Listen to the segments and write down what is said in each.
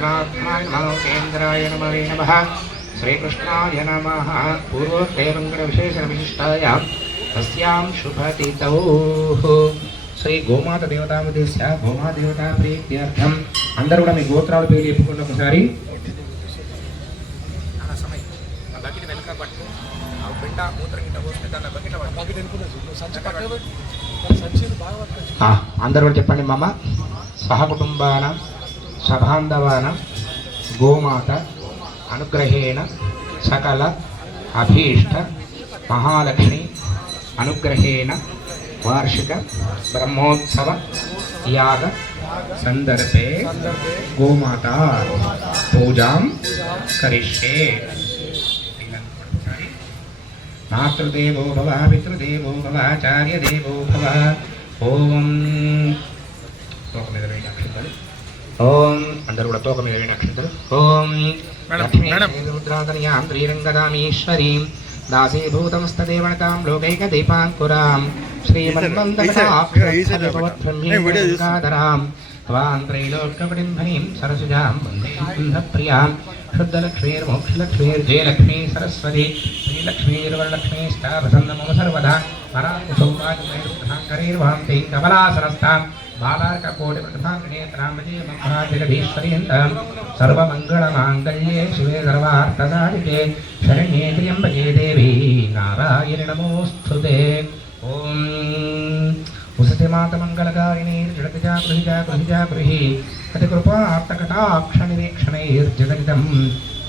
जनार्दनाय नमः केन्द्राय नमः श्रीकृष्णाय नमः पूर्वोक्तैर्मङ्गलविशेषणविशिष्टायां तस्यां शुभतिथौ श्री गोमाता देवतावदेश्य गोमाता देवता प्रीत्यर्थम अंदरू కూడా మీ గోత్రాల పేరు చెప్పుకుంటూ ఒకసారి అందరూ చెప్పండి మామ సహకుటుంబాన సబాంధవాన గోమాత అనుగ్రహేణ సకల అభీష్ట మహాలక్ష్మి అనుగ్రహేణ वार्षिक ब्रह्मोत्सव याग संदर्भे गोमाता पूजा करिष्ये। मातृदेवो भव पितृदेवो भव आचार्यदेवो भव। ओम ओम अंदर तोक ओम लक्ष्मी रुद्रातनयां श्रीरंगदामीश्वरीं दासीभूतमस्तदेवनतां लोकैकदीपाङ्कुरां श्रीमन्मन्दकटाक्षरभवत्ब्रह्मीकाधरां त्वां त्रैलोक्यकुटिम्भनीं सरसुजां वन्दे कुन्दप्रियां शुद्धलक्ष्मीर्मोक्षलक्ष्मीर्जयलक्ष्मी सरस्वती श्रीलक्ष्मीर्वरलक्ष्मीष्टावसन्द मम सर्वदा पराङ्कुशौपाकरैर्वां तैं कमलासनस्तां बालार्ककोटिप्रतिभाङ्गनेत्रां विजयमहाजगदीश्वर्यन्तां सर्वमङ्गलमाङ्गल्ये शिवे सर्वार्थसाधिके शरण्ये त्र्यम्बके देवी नारायणि नमोऽस्तुते। ओम उसते मातमङ्गलकारिणी जगति कतिकृपाप्तकटाक्षनिरीक्षणैर्जगदिदं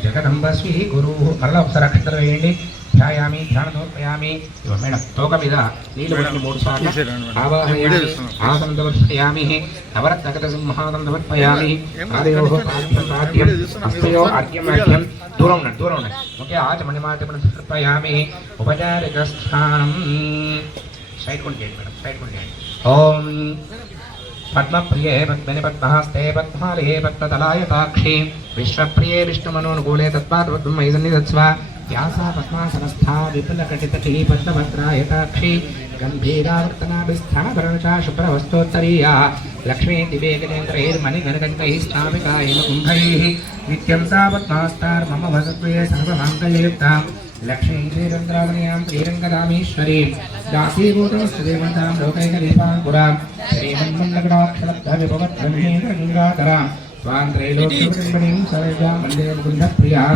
जगदम्ब स्वीकुरु। मरल ఒకసారి అక్షంతలు వేయండి। ध्यायामि ध्यानदोर्पयामि इव मेडम तोक మీద నీళ్ళు పట్టి 3 సార్లు ఆవాహయామి ఆసందవర్పయామి నవరత్నగత సింహాసందవర్పయామి ఆదయోః పాద్యం హస్తయో అర్ఘ్యం అర్ఘ్యం దూరం ఉండండి ఓకే ఆచమణిమాచమణ సమర్పయామి ఉపచారిక స్థానం సైడ్ కొండి మేడం సైడ్ కొండి। ఓం पद्मप्रिये पद्मनि पद्महस्ते पद्मालये पद्मतलायताक्षी विश्वप्रिये विष्णुमनोनुकूले तत्पादपद्ममयसन्निधत्स्व व्यासा पद्मासनस्था विपुलकटितटी पद्मभद्रायताक्षी गम्भीरावर्तनाभिस्थानभरणचा शुभ्रवस्तोत्तरीया लक्ष्मी दिवेगजेन्द्रैर्मणिगणकञ्चैः स्थापिका हिमकुम्भैः नित्यं सा पद्मास्तार्मम वसत्वे सर्वमाङ्गल्ययुक्ता लक्ष्मी श्रीरङ्गरामणीयां श्रीरङ्गदामीश्वरीं दासीभूतमस्तदेवतां लोकैकदीपाङ्कुरां श्रीमन्मन्दकटाक्षलब्धविभवद्ब्रह्मेन्द्रगङ्गाधरां स्वां त्रैलोक्यकुटुम्बिनीं सरोजां वन्दे मुकुन्दप्रियां।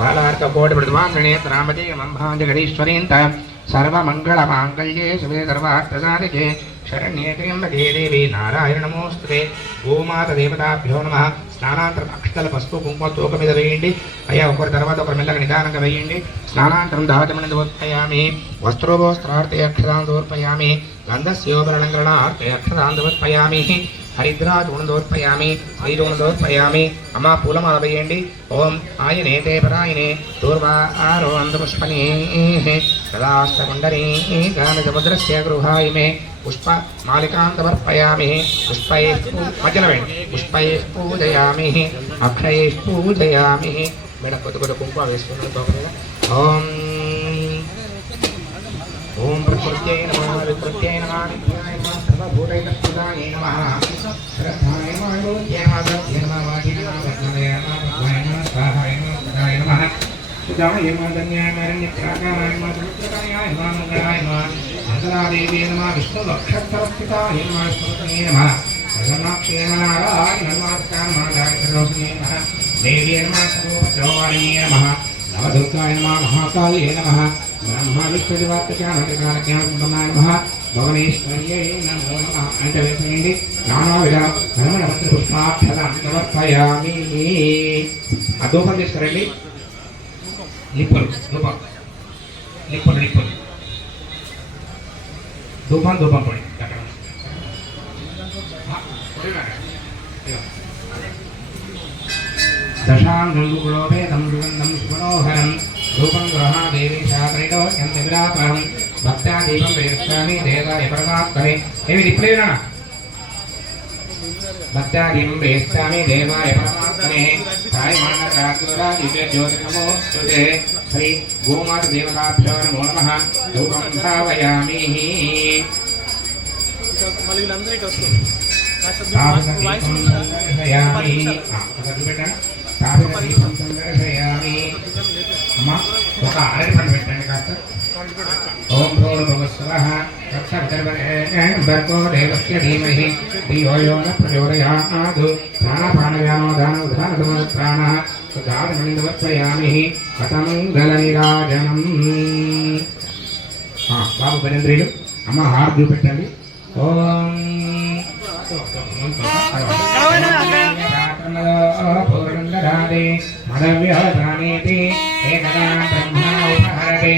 बालार्ककोटिप्रतिभाङ्गनेत्रामजयमम्भाजगदीश्वरीं सर्वमङ्गलमाङ्गल्ये शिवे सर्वार्थसाधिके शरण्ये त्र्यम्बके देवी नारायणि नमोऽस्तुते। गोमाता देवताभ्यो नमः। స్నానాంతరం అక్షతల పసుపు కుంకుమ తోక మీద వేయండి అయ్యా ఒకరి తర్వాత ఒకరు మెల్లగా నిదానంగా వేయండి। స్నానాంతరం దావచమని సమర్పయామి వస్త్రోపవస్త్రార్థే అక్షతాన్ సమర్పయామి గంధస్యోపరణంకరణార్థే అక్షతాన్ సమర్పయామి హరిద్రాచూర్ణం సమర్పయామి శ్రీచూర్ణం సమర్పయామి। అమ్మ పూలమాల వేయండి। ఓం ఆయనే తే పరాయనే దూర్వారో అందపుష్పనే తదాస్తకుండరీ గానసముద్రస్య గృహాయిమే पुष्प मालिकां समर्पयामि पुष्पैः मध्यन वेंడి पुष्पैः पूजयामि अक्षयैः पूजयामि। मेडम కొద్ది కుంకుమ వేసుకున్నాను తోక మీద। ఓం ఓం ప్రకృత్యై నమః వికృత్యై నమః నిత్యాయ నమః సర్వభూతైకస్థితాయ నమః శ్రద్ధాయ నమః యోగ్యాయ నమః సత్యాయ నమః వాచీయ నమః వజ్రాయ నమః భద్రాయ నమః స్వాహాయ నమః సదాయ నమః సుజాయ నమః ధన్యాయ నమః రణ్యప్రాకారాయ నమః సముద్రకాయ నమః మంగళాయ నమః देवी नमः विष्णु नक्षत्रस्थिताय नमः स्मृतये नमः प्रसन्नाक्षे नमः नारायण नमस्कार महादायित्रोस्मे नमः देवी नमः सर्वभद्रवारिणे नमः नवदुर्गाय नमः महाकाल्ये नमः ब्रह्मा विष्णुदेवात्मज्ञानकालज्ञानसम्पन्नाय नमः भुवनेश्वर्यै नमो नमः। अंतवेशयेंడి నానావిధ ధర్మపుష్పాక్షతాం సమర్పయామి। ఆ ధూపం తీసుకురండి నిప్పులు धूपम पड़ी दशांगुलोभेदं सुगंधं सुमनोहरं धूपं ग्रहा देवी शाकरितो यंतिविरापरं भक्त्या दीपं प्रयच्छामि देवाय परमात्मने। देवी रिप्लेना भक्तादिं वेत्तामि देवाय परमात्मने सायमानरात्मरादिव्य ज्योतिर्नमोस्तुते श्री गोमाता देवताभ्यो नमो नमः धूपं भावयामि అమ్మ ఒక అరటి పండు పెట్టండి కాస్త ఓం భూర్భువస్సువః తత్సవితుర్వరేణ్యర్భర్గో దేవస్య ధీమహి ధియో యో న ప్రచోదయాత్ ప్రాణాపానవ్యానో దానోదానతమః సుధామనిందవర్పయామి కథమంగళనిరాజనం. బాబు భజంత్రీలు అమ్మ హారతి చూపెట్టండి. ఓం పూర్ణందరాదే మదవ్యవధానేతి ఏకదా బ్రహ్మా ఉపహరతి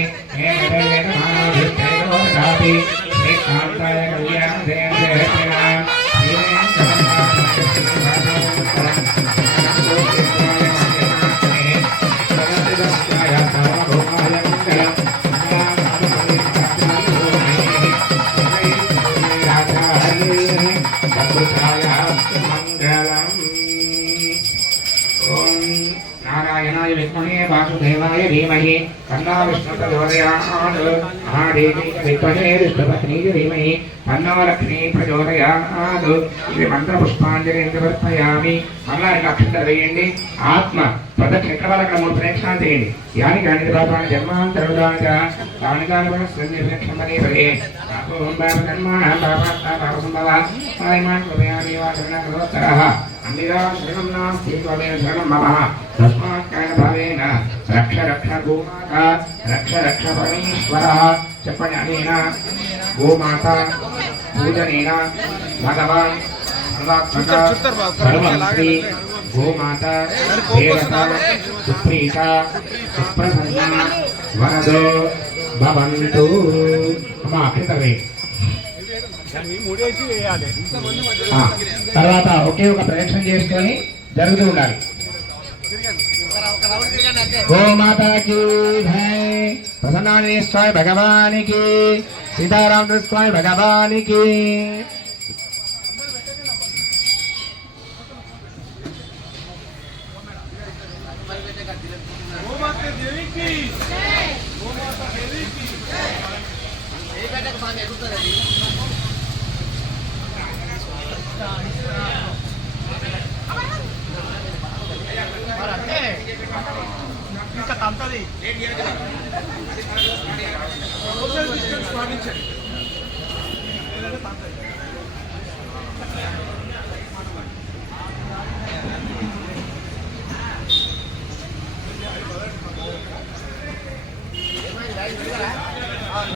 ఏకదేవమానుష్ఠేయోదాతి శ్రీకాంతాయ కళ్యాణదేవదేవతినా नारायणाय विद्महे वासुदेवाय धीमहि तन्नो विष्णुः प्रचोदयात् महादेवी विद्महे विष्णुपत्नीः धीमहि तन्नो लक्ष्मी प्रचोदयात् ఇది మంత్ర పుష్పాంజలి సమర్పయామి. మళ్ళా అక్షంతలు వేయండి. ఆత్మ ప్రదక్షిణ ఎక్కడ వాళ్ళు అక్కడ 3 ప్రదక్షిణాలు చేయండి. యాని కాని పాపాన్ని జన్మాంతరుడాక తాని కాని ప్రదక్షిణమని పదే ఓం బాబ జన్మాన పాప సంభవ సాయమాన్ కృపయామి వాచన కరోత్తరః అందిరా శరణం నాస్తి త్వమేవ శరణం మమ తస్మాత్ కాయన భావేన రక్ష రక్ష గోమాత రక్ష రక్ష పరమేశ్వరః. చెప్పండి. అనేన గోమాత పూజనేన భగవాన్ సర్వాత్మక సర్వశ్రీ గోమాత దేవత సుప్రీత సుప్రసన్న వరదో భవంతు. అమ్మా అక్షంతలు తర్వాత ఒకే ఒక ప్రదక్షిణ చేసుకొని జరుగుతూ ఉండాలి. గోమాతా కీ జై, ప్రసన్నాంజనేయ స్వామి భగవానికి, సీతారామ స్వామి భగవానికి. ఇంకా తంతది సోషల్ డిస్టెన్స్ పాటించండి.